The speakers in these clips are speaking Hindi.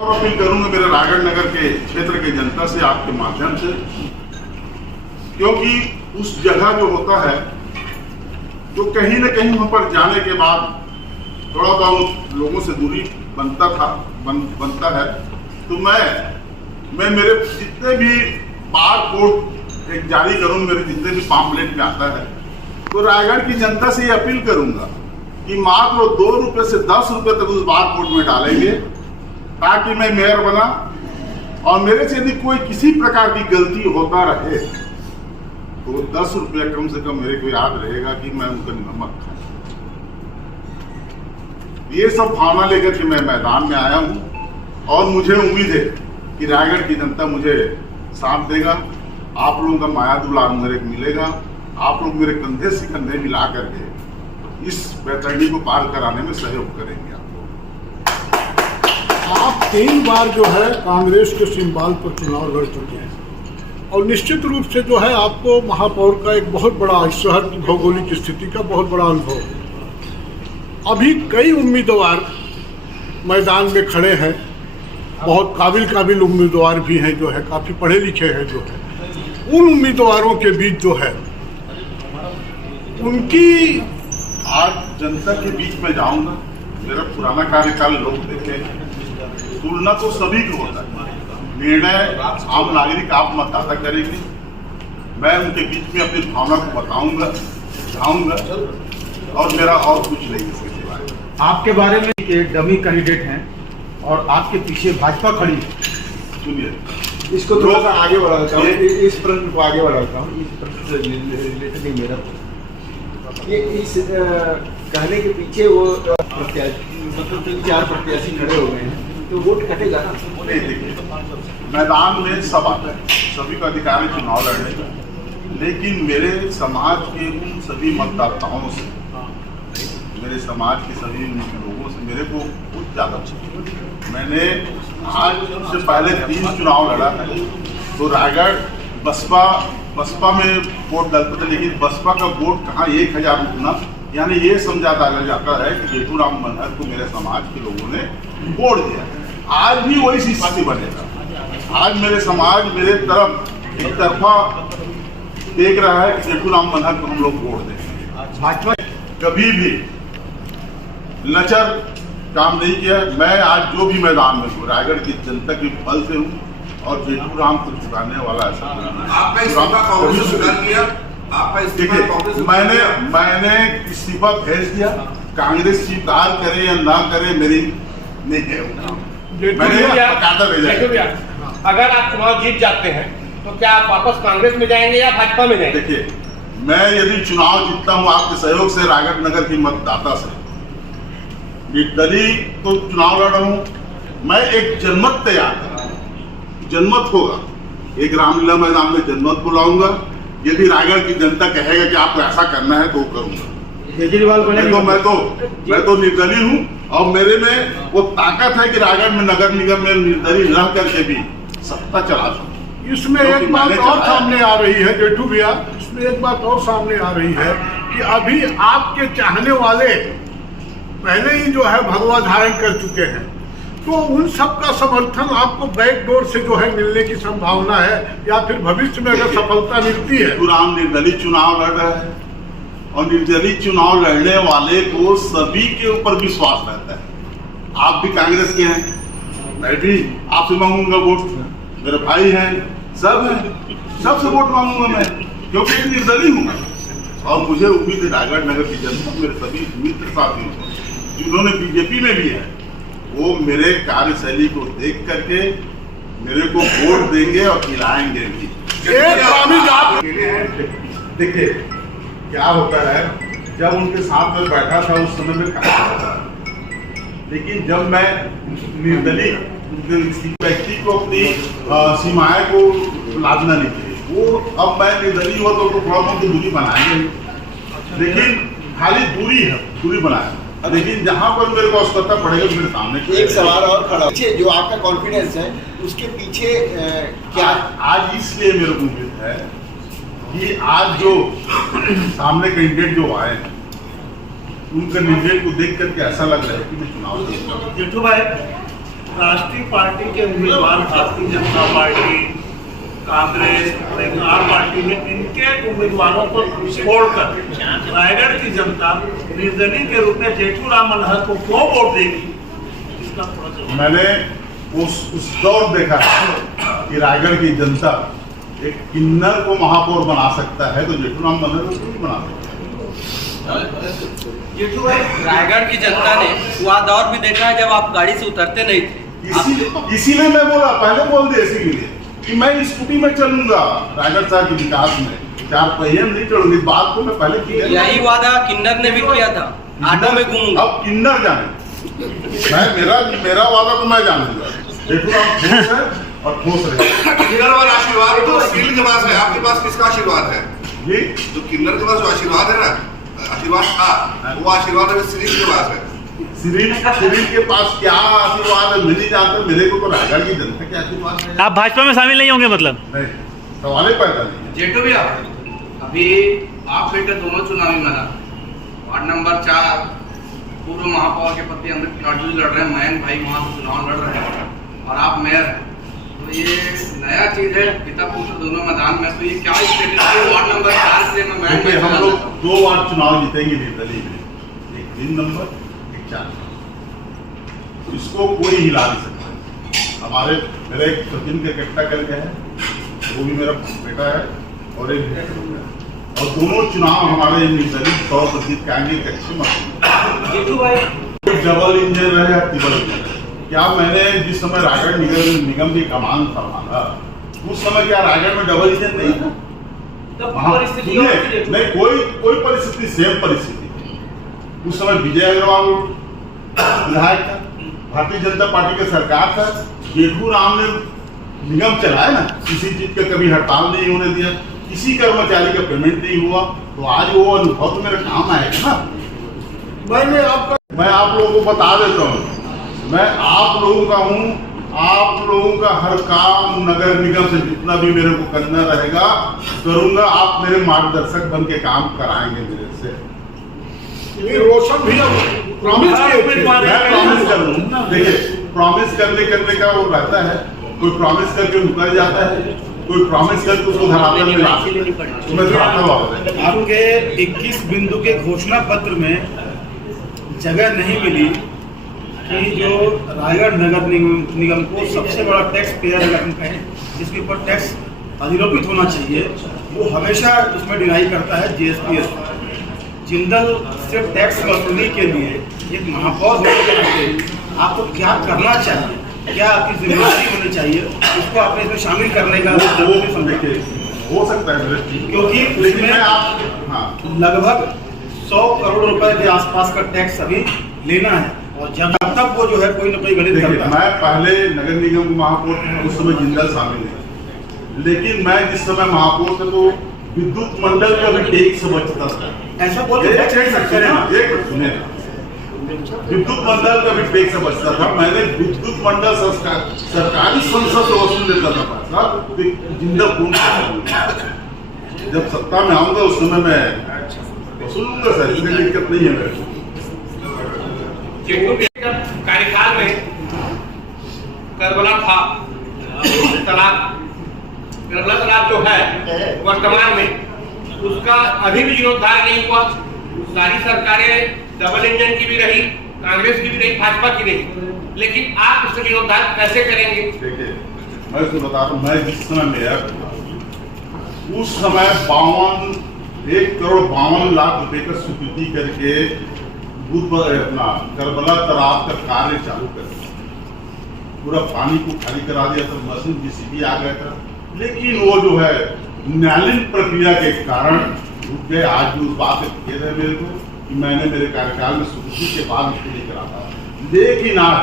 अपील करूंगा मेरे रायगढ़ नगर के क्षेत्र के जनता से आपके माध्यम से, क्योंकि उस जगह जो होता है जो कहीं न कहीं वहां पर जाने के बाद थोड़ा बहुत लोगों से दूरी बनता है, तो मैं मेरे जितने भी बार कोड एक जारी करूं, मेरे जितने भी पाम्पलेट में आता है, तो रायगढ़ की जनता से ये अपील करूंगा कि मात्र 2 रुपए से 10 रुपए तक उस बार कोड में डालेंगे, ताकि मैं मेयर बना और मेरे से यदि कोई किसी प्रकार की गलती होता रहे तो 10 रुपया कम से कम मेरे को याद रहेगा कि मैं उनका नमक खाऊं। ये सब भावना लेकर के मैं मैदान में आया हूं और मुझे उम्मीद है कि रायगढ़ की जनता मुझे साथ देगा। आप लोगों का माया दुलार मेरे को मिलेगा। आप लोग मेरे कंधे से कंधे मिला करके इस बैतरणी को पार कराने में सहयोग करेंगे। आप 3 बार जो है कांग्रेस के सिंबल पर चुनाव लड़ चुके हैं और निश्चित रूप से जो है आपको महापौर का एक बहुत बड़ा इस शहर की भौगोलिक स्थिति का बहुत बड़ा अनुभव है। अभी कई उम्मीदवार मैदान में खड़े हैं, बहुत काबिल उम्मीदवार भी हैं, जो है काफ़ी पढ़े लिखे हैं, जो है उन उम्मीदवारों के बीच जो है उनकी आज जनता के बीच में जाऊंगा। मेरा पुराना कार्यकाल लोग देखें, तुलना तो सभी को होता है, निर्णय आम नागरिक आप मतदाता करेंगे। मैं उनके बीच में अपनी भावना को बताऊंगा, जाऊंगा और मेरा और कुछ नहीं इसके सिवाय। आपके बारे में एक डमी कैंडिडेट हैं और आपके पीछे भाजपा खड़ी है। सुनिए, इसको थोड़ा सा आगे बढ़ाता हूँ, इस प्रश्न को आगे बढ़ाता हूँ, इस प्रश्न से रिलेटेड ही मेरा ये इस कहने के पीछे वो मतलब 3-4 प्रत्याशी खड़े हो गए हैं, तो वोट कटेगा ना? नहीं, देखिए मैदान में सब आता है, सभी का अधिकार है चुनाव लड़ने का, लेकिन मेरे समाज के उन सभी मतदाताओं से, मेरे समाज के सभी लोगों से मेरे को कुछ ज़्यादा मैंने आज से पहले 3 चुनाव लड़ा है। तो रायगढ़ बसपा में वोट डालते थे, लेकिन बसपा का वोट कहाँ 1000 उतना, यानी ये समझा डाला जाता है कि जेठूराम मनहर को मेरे समाज के लोगों ने वोट दिया। आज भी वही स्थिति बनेगा। आज मेरे समाज मेरे तरफ एक तरफा देख रहा है कि जेठूराम मनहर को हम लोग वोट देंगे। भाजपा कभी भी लचर काम नहीं किया। मैं आज जो भी मैदान में हूँ रायगढ़ की जनता के बल से हूँ और जेठूराम को चुकाने वाला ऐसा मैंने इस्तीफा भेज दिया। कांग्रेस स्वीकार करे या ना करे मेरी नहीं है। अगर आप चुनाव जीत जाते हैं तो क्या आप वापस कांग्रेस में जाएंगे या भाजपा में जाएंगे? देखिए, मैं यदि चुनाव जीतता हूँ आपके सहयोग से, रायगढ़ नगर की मतदाता से, निर्दलीय तो चुनाव लड़ रहा हूँ, मैं एक जनमत तैयार कर रहा हूँ। जनमत होगा, एक रामलीला मैदान में जनमत बुलाऊंगा। यदि रायगढ़ की जनता कहेगा कि आपको ऐसा करना है तो करूंगा। केजरीवाल मैं तो निर्दलीय हूँ और मेरे में वो ताकत है कि रायगढ़ में नगर निगम में निर्दलीय रह करके भी सत्ता चला सकूं। इसमें एक बात और सामने आ रही है जेठू भैया, इसमें एक बात और सामने आ रही है कि अभी आपके चाहने वाले पहले ही जो है भगवा धारण कर चुके हैं, तो उन सब का समर्थन आपको बैकडोर से जो है मिलने की संभावना है, या फिर भविष्य में अगर सफलता मिलती है? राम निर्दलीय चुनाव लड़ रहा है और निर्दलीय चुनाव लड़ने वाले को सभी के ऊपर विश्वास रहता है। आप भी कांग्रेस के हैं, मैं भी आपसे मांगूंगा वोट, मेरे भाई हैं, सब हैं, सबसे वोट मांगूंगा मैं, क्योंकि निर्दलीय हूँ। और मुझे उम्मीद है रायगढ़ नगर की जनता, मेरे सभी मित्र साथियों को जिन्होंने बीजेपी में भी है, वो मेरे कार्यशैली को देख करके मेरे को वोट देंगे और खिलाएंगे भी। देखिए क्या होता है, जब उनके साथ में बैठा था उस समय में कहा था, लेकिन जब मैं निर्दलीय व्यक्ति को अपनी सीमाएं को लादना नहीं चाहिए, वो अब मैं निर्दलीय हो तो थोड़ा बहुत दूरी बनाएंगे, लेकिन खाली दूरी बनाए, लेकिन जहाँ पर मेरे को आवश्यकता पड़ेगा मेरे सामने। एक सवाल और खड़ा है, जो आपका कॉन्फिडेंस है उसके पीछे क्या? आज इसलिए मेरे को उम्मीद है कि आज जो सामने कैंडिडेट जो आए हैं उनका निर्णय को देख करके ऐसा लग रहा है कि मैं चुनाव जेठू भाई, राष्ट्रीय पार्टी के उम्मीदवार भारतीय जनता पार्टी, कांग्रेस और एक आम पार्टी ने इनके उम्मीदवारों को छोड़कर रायगढ़ की जनता निर्दलीय के रूप में जेठू राम मनहर को क्यों वोट देगी, इसका थोड़ा सा मैंने उस दौर देखा है कि रायगढ़ की जनता एक किन्नर को महापौर बना सकता है, तो जेठू राम मनहर को क्यों नहीं बना सकता? जेठू भाई, रायगढ़ की जनता ने वह दौर भी देखा है जब आप गाड़ी से उतरते नहीं थे। इसीलिए मैं बोला, पहले बोल दिया इसीलिए कि मैं स्कूटी में चलूंगा रायगढ़ शहर के विकास में, 4 पहिए में नहीं चलूंगी। बात को मैं पहले किया, यही वादा किन्नर ने भी किया था, ऑटो में घूमूंगा। अब किन्नर जाने, मेरा वादा तो मैं जानूंगा। जेठू राम ठोस है और ठोस रहेगा। किन्नर वाला आशीर्वाद तो सिविल के पास है, आपके पास किसका आशीर्वाद है? जी, जो किन्नर के पास जो आशीर्वाद है ना, आशीर्वाद था, वो आशीर्वाद अभी सिविल के पास है। सिविल के पास क्या आशीर्वाद है मैं नहीं जानता। मेरे को तो रायगढ़ की जनता के आशीर्वाद है। आप भाजपा में शामिल नहीं होंगे मतलब? नहीं, सवाल ही पैदा नहीं है। जेठू भैया, अभी आप बेटे दोनों चुनावी मैदान, वार्ड नंबर 4 पूर्व महापौर के पति अमृत काटजू लड़ रहे हैं, मयंक भाई वहाँ से चुनाव लड़ रहे हैं और आप मेयर हैं, तो ये नया चीज है, पिता पुत्र दोनों मैदान में, तो ये क्या स्टेटस है? वार्ड नंबर 4 से मैं मयंक देखिए, हम लोग 2 बार चुनाव जीतेंगे निर्दलीय में, एक 3 नंबर, एक 4 नंबर। इसको कोई हिला नहीं सकता। हमारे मेरे एक सचिन के कट्टा करके है, वो भी मेरा बेटा है, और एक और दोनों चुनाव हमारे निर्दलीय 100% के आगे एक अच्छे मत। जेठू भाई, डबल इंजन रहे या ट्रिपल इंजन रहे, क्या मैंने जिस समय रायगढ़ निगम की कमान संभाला उस समय क्या रायगढ़ में डबल इंजन नहीं था? नहीं, कोई परिस्थिति सेम परिस्थिति थी। उस समय विजय अग्रवाल विधायक था, भारतीय जनता पार्टी की सरकार था, जेठू राम ने निगम चलाया ना, किसी चीज का कभी हड़ताल नहीं होने दिया, किसी कर्मचारी का पेमेंट नहीं हुआ, तो आज वो अनुभव तो मेरे काम आएगा ना। मैं आप लोगों को बता देता हूँ, मैं आप लोगों का हूँ, आप लोगों का हर काम नगर निगम से जितना भी मेरे को करना रहेगा करूंगा। आप मेरे मार्गदर्शक बन के काम कराएंगे मेरे से। रोशन भी प्रॉमिस कर लूँ। देखिए, प्रॉमिस करने का वो रहता है, कोई प्रॉमिस करके मुकर जाता है, कोई प्रॉमिस करके उसको धरातल में आपके 21 बिंदु के घोषणा पत्र में जगह नहीं मिली कि जो रायगढ़ नगर निगम को सबसे बड़ा टैक्स पेयर अगर हम कहें, जिसके ऊपर टैक्स अधिरोपित होना चाहिए, वो हमेशा उसमें डिनाई करता है जीएसटी। जिंदल सिर्फ टैक्स वसूली के लिए एक महापौर होने के नाते आपको क्या करना चाहिए, क्या आपकी जिम्मेदारी होनी चाहिए, इसको आपने इसमें शामिल करने का हो सकता है, क्योंकि उसमें लगभग 100 करोड़ रुपए के आसपास का टैक्स अभी लेना है, और जब तक वो जो है कोई न कोई गणित करता है। मैं पहले नगर निगम महापौर था, उस समय जिंदल शामिल नहीं, लेकिन मैं जिस समय महापौर था तो विद्युत मंडल का भी टैक्स बचता था। ऐसा बोल सुने, विद्युत मंडल का भी टैक्स बचता था। मैंने विद्युत मंडल सरकारी संसद से वसूल लेता था पैसा, जिंदल कौन जब सत्ता में आऊंगा उस समय मैं वसूलूंगा सर, इसमें दिक्कत नहीं है मेरे। कार्यकाल में करबला था, करबला तालाब जो है वर्तमान में उसका अभी भी जीर्णोद्धार नहीं हुआ। सारी सरकारें डबल इंजन की भी रही, कांग्रेस की भी रही, भाजपा की रही, लेकिन आप इसका जीर्णोद्धार कैसे करेंगे? देखिए, मैं उसको बता रहा हूँ, मैं जिस समय मेयर उस समय 1,52,00,000 रुपए का स्वीकृति करके अपना करबला तालाब का कार्य चालू कर दिया, पूरा पानी को खाली करा दिया था, मशीन जेसीबी आ गया था, लेकिन वो जो है न्यायालयीन प्रक्रिया के कारण रुक गए। आज भी उस बात से खेद है मेरे को कि मैंने मेरे कार्यकाल में स्वीकृति के बाद इसको नहीं करा था। लेकिन आज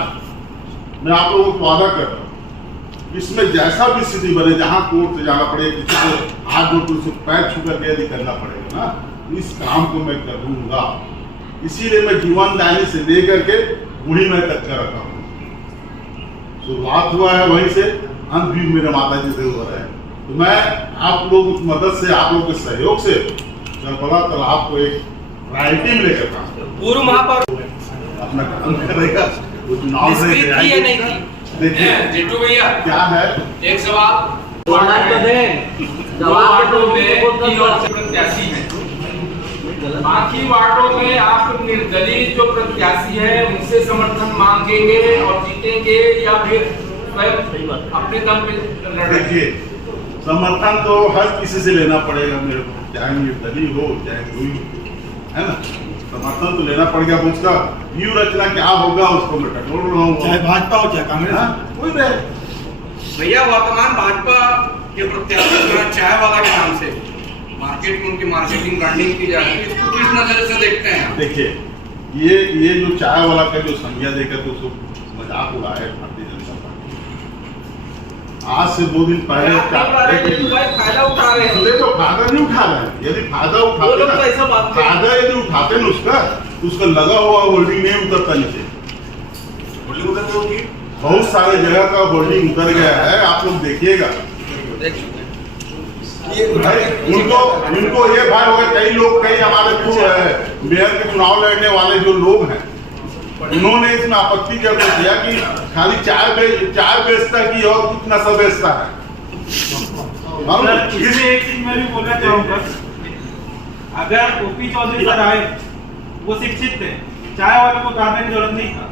मैं आप लोगों को वादा कर रहा हूँ, इसमें जैसा भी स्थिति बने, जहाँ कोर्ट से जाना पड़े, किसी को हाथ जोड़ से पैर छू करके यदि करना पड़ेगा ना, इस काम को मैं करूंगा। इसीलिए मैं जीवनदायिनी से लेकर के बूढ़ी मैं तक कर रखा हूँ। शुरुआत हुआ है वहीं से, अंत भी मेरे माता जी से हो रहा है। तो मैं आप लोगों की मदद से, आप लोगों के सहयोग से करबला तालाब को एक प्रायोरिटी में लेकर काम पूर्व महापौर अपना काम करेगा। वो चुनाव से देखिए जिट्टू भैया क्या है, एक सवाल वार्डों में 3 और से प्रत्याशी हैं, बाकी वार्डों में आप निर्दलीय जो प्रत्याशी है उनसे समर्थन मांगेंगे और जीतेंगे या फिर स्वयं अपने दम पे लड़ेंगे? देखिए समर्थन तो हर किसी से लेना पड़ेगा मेरे को, चाहे निर्दलीय हो चाहे कोई, है ना, समर्थन तो लेना पड़ेगा। उसका व्यू रचना क्या होगा उसको मैं टटोल रहा हूँ, चाहे भाजपा हो चाहे कांग्रेस, कोई रहे। भैया वर्तमान भाजपा के प्रत्याशी चाय वाला के नाम से मार्केट में उनकी मार्केटिंग ब्रांडिंग की जा रही है, इसको किस नजर से देखते हैं आप? देखिए ये जो चाय वाला का जो संज्ञा देकर तो उसको मजाक उड़ाया है भारतीय जनता पार्टी। आज से 2 दिन पहले फायदा उठा रहे हैं, तो फायदा नहीं उठा रहे हैं। यदि फायदा वो लोग तो ऐसा उठाते मानते हैं। फायदा यदि उठाते ना उसका लगा हुआ होल्डिंग नहीं उतरता नीचे। होल्डिंग उधर से होगी, बहुत सारे जगह का होल्डिंग उतर गया है, आप लोग देखिएगा। उनको ये भय होगा, कई हमारे जो है मेयर के चुनाव लड़ने वाले जो लोग हैं उन्होंने इसमें आपत्ति कर दिया कि खाली चाय बेचता की और कुछ नशा बेचता है। इसमें एक चीज मैं भी बोलना चाहूंगा, अगर ओपी चौधरी सर आए वो शिक्षित थे, चाय वाले को बताने की जरूरत नहीं था,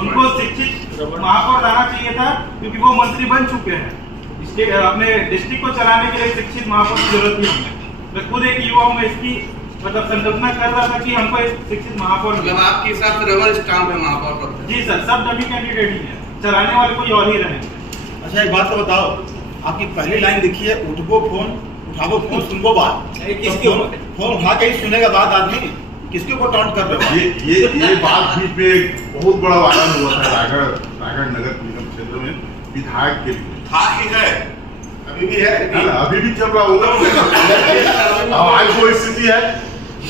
उनको शिक्षित महापौर लाना चाहिए था क्योंकि वो मंत्री बन चुके हैं। अपने डिस्ट्रिक्ट को चलाने के लिए शिक्षित महापौर की जरूरत नहीं है। मैं खुद एक युवा हूँ, मैं इसकी मतलब संकल्पना कर रहा था कि हमको एक शिक्षित महापौर मतलब आपके हिसाब से रबर स्टाम्प है महापौर पद? जी सर, सब डमी कैंडिडेट ही है, चलाने वाले कोई और ही रहेंगे। अच्छा एक बात तो बताओ, आपकी पहली लाइन लिखी है उठबो फोन उठाबो फोन सुनबो बात, किसके फोन उठा के ही सुनेगा बात आदमी, किसके ऊपर टाउंट कर रहे हो? ये बात बीच में एक बहुत बड़ा वायरल हुआ था रायगढ़ नगर निगम क्षेत्र में विधायक के लिए, था ही है, अभी भी है, अभी भी चल रहा होगा। आज वो स्थिति है तो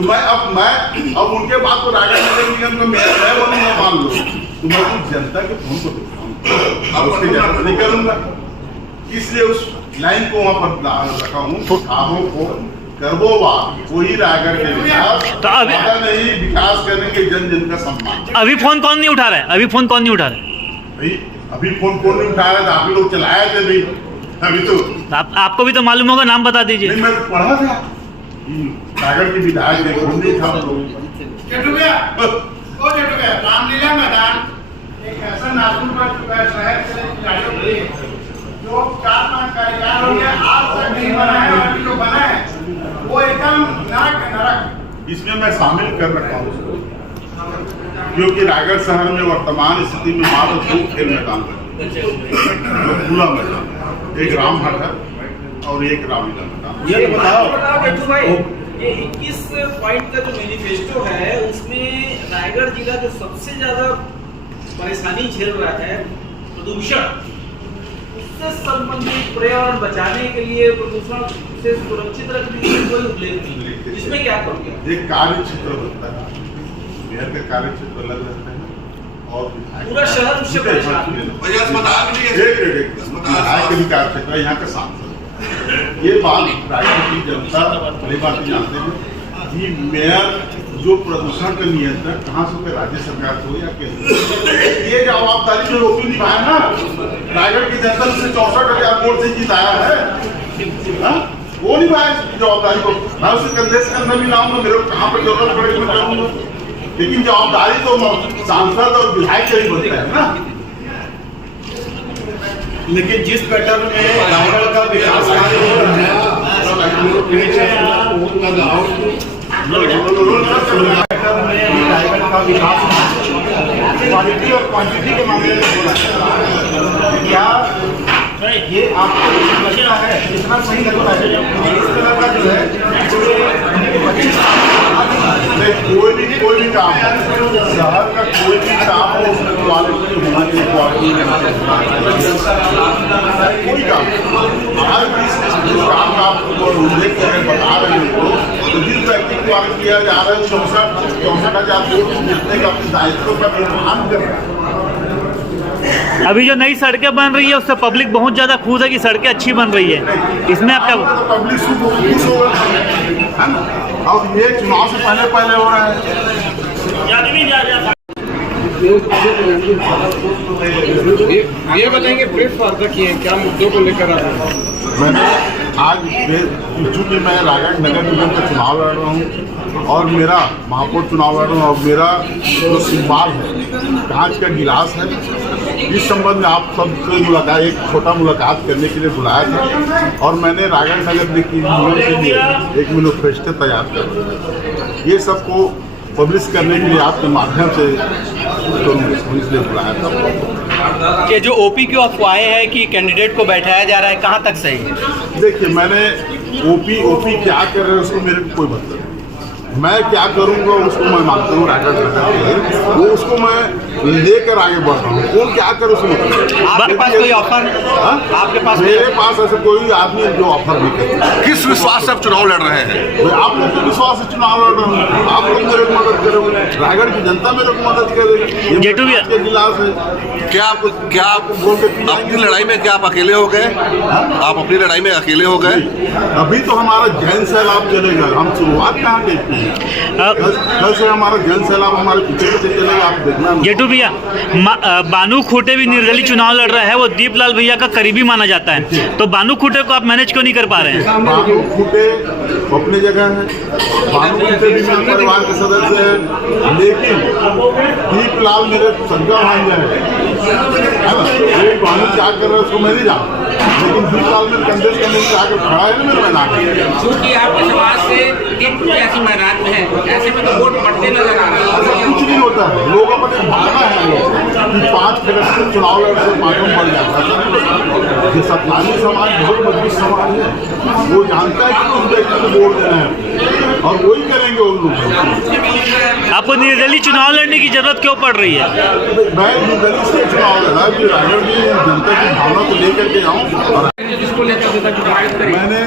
अब उनके बाद तो रायगढ़ नगर निगम का मेयर है बनूंगा, मान लो तो मैं कुछ जनता के फोन को दिखाऊंगा, उसके जैसा नहीं करूंगा। इसलिए उस लाइन को वहां पर रखा हूँ, खाबो फोन करबो बात, वही रायगढ़ के विकास तो अभी नहीं विकास करने के जन का सम्मान। अभी फोन कौन नहीं उठा रहा है? अभी फोन कौन नहीं उठा रहा है? भाई अभी फोन कौन नहीं उठा रहा था? आप लोग चलाए थे भाई, अभी तो आपको भी तो मालूम होगा, नाम बता दीजिए। नहीं, मैं पढ़ा था रायगढ़ के विधायक ने फोन नहीं था। रामलीला मैदान एक ऐसा नाजुक बन चुका है शहर के लिए खिलाड़ियों के लिए, जो 4-5 कारीगर हो गया, आज तक नहीं बना है, और जो बना है वो एकदम नरक। इसमें मैं शामिल कर रखा हूँ उसको, क्योंकि रायगढ़ शहर में वर्तमान स्थिति में मात्र 2 खेल मैदान बने, खुला मैदान, एक रामघाट है और एक रामलीला मैदान। ये बताओ जेठू भाई, ये 21 पॉइंट का जो मैनिफेस्टो है उसमें रायगढ़ जिला जो सबसे ज्यादा परेशानी झेल रहा है प्रदूषण, उससे संबंधित पर्यावरण बचाने के लिए, प्रदूषण से सुरक्षित रखने के लिए कोई उल्लेख नहीं है, इसमें क्या करोगे? एक कार्य क्षेत्र होता है, मेयर का कार्य क्षेत्र अलग रहता है और पूरा शहर उससे परेशान है। भैया अस्पताल भी नहीं है, विधायक के भी कार्य क्षेत्र है, यहाँ का सांसद। ये बात रायगढ़ की जनता बड़ी बात जानते हैं कि मेयर जो प्रदूषण का नियंत्रण कहाँ से राज्य सरकार हो या केंद्र, ये जवाबदारी जो लोग निभाए ना, रायगढ़ की जनता से 64,000 वोट से जिताया है, वो निभाए जवाबदारी को। मैं उसे कंधे से कंधा भी लाऊंगा, मेरे को कहाँ पर जरूरत पड़ेगी मैं करूंगा, लेकिन जवाबदारी तो सांसद और विधायक का ही बनता है ना। लेकिन जिस पैटर्न में रायगढ़ का विकास कार्य हो रहा है, पैटर्न में रायगढ़ का विकास क्वालिटी और क्वांटिटी के मामले में हो रहा है, क्या ये आपको लगता है इतना सही लगता है? इस तरह का जो है कोई भी काम शहर का कोई भी काम हो उसमें क्वालिटी होना चाहिए, कोई काम हर जिस काम का आपको उल्लेख करें बता रहे हो, तो जिस व्यक्ति द्वारा किया जा रहा है 64,000 वोट जीतने का अपने दायित्व का निर्वहन कर रहा है। अभी जो नई सड़कें बन रही है उससे पब्लिक बहुत ज्यादा खुश है कि सड़कें अच्छी बन रही है, इसमें आप क्या? पब्लिक खुश होगा है ना, और ये चुनाव से पहले हो रहा है। ये बताएंगे प्रेस वार्ता की है, क्या मुद्दों को लेकर आ रहे हैं? मैंने आज चूँकि मैं रायगढ़ नगर निगम का चुनाव लड़ रहा हूँ और मेरा महापौर चुनाव लड़ रहा हूँ और मेरा जो सिंबल है कांच का गिलास है, इस संबंध में आप सबसे मुलाकात, एक छोटा मुलाकात करने के लिए बुलाया था और मैंने रायगढ़ नगर निगम के लिए एक मैनिफेस्टो तैयार कर ये सबको पब्लिश करने के लिए आपके माध्यम से इसलिए बुलाया था। ये जो ओपी की अफवाहें हैं कि कैंडिडेट को बैठाया जा रहा है, कहाँ तक सही है? देखिए, मैंने ओपी क्या कर रहे हैं उसको मेरे को कोई मतलब नहीं। मैं क्या करूंगा उसको मैं मानता हूँ रायगढ़ नगर के लिए, वो उसको मैं लेकर आगे बढ़ रहा हूँ। कौन क्या करे उसको आपके पास कोई ऑफर? आपके पास? मेरे पास ऐसा कोई आदमी जो ऑफर नहीं करता। किस विश्वास से आप चुनाव लड़ रहे हैं? आप लोग के विश्वास से चुनाव लड़ रहा हूँ, आप लोग मेरे को मदद करोगे, रायगढ़ की जनता मेरे को मदद करेगी। जेटू भैया, ये गिलास है। क्या आप बोल के अपनी लड़ाई में क्या आप अकेले हो गए? आप अपनी लड़ाई में अकेले हो गए? अभी तो हमारा जैन सैलाब चलेगा, हम शुरुआत कहाँ की? कल से हमारा जैन सैलाब हमारे पीछे चलेगा, आप देखना। जेटू भैया, बानू खूटे भी निर्दलीय चुनाव लड़ रहा है, वो दीपलाल भैया का करीबी माना जाता है, तो बानू खूटे को आप मैनेज क्यों नहीं कर पा रहे हैं? बानू खूटे अपनी जगह है, बानू खूटे भी मेरे परिवार के सदस्य हैं, लेकिन दीपलाल मेरे सगा भांजा है ना। वो बानू क्या कर रहे हैं उसको मैं नहीं जानता, लेकिन दीपलाल मेरे कंधे से कंधे से आकर खड़ा है ना मेरे मैदान में। क्योंकि आपके समाज से एक प्रत्याशी मैदान में है, ऐसे में तो वोट बढ़ते नजर आ रहे हैं। कुछ नहीं होता है, लोग अपने भावना है कि 5 फरवरी चुनाव लड़ने से 5 बढ़ जाता है। ये सत्तानी समाज बहुत मजबूत समाज है, वो जानता है कि उस व्यक्ति को वोट देना है और वही करेंगे उन लोग। आपको निर्दलीय चुनाव लड़ने की जरूरत क्यों पड़ रही है? मैं निर्दलीय से चुनाव लड़ा कि रायगढ़ की जनता की भावना को लेकर के आऊँ और जिसको लेकर मैंने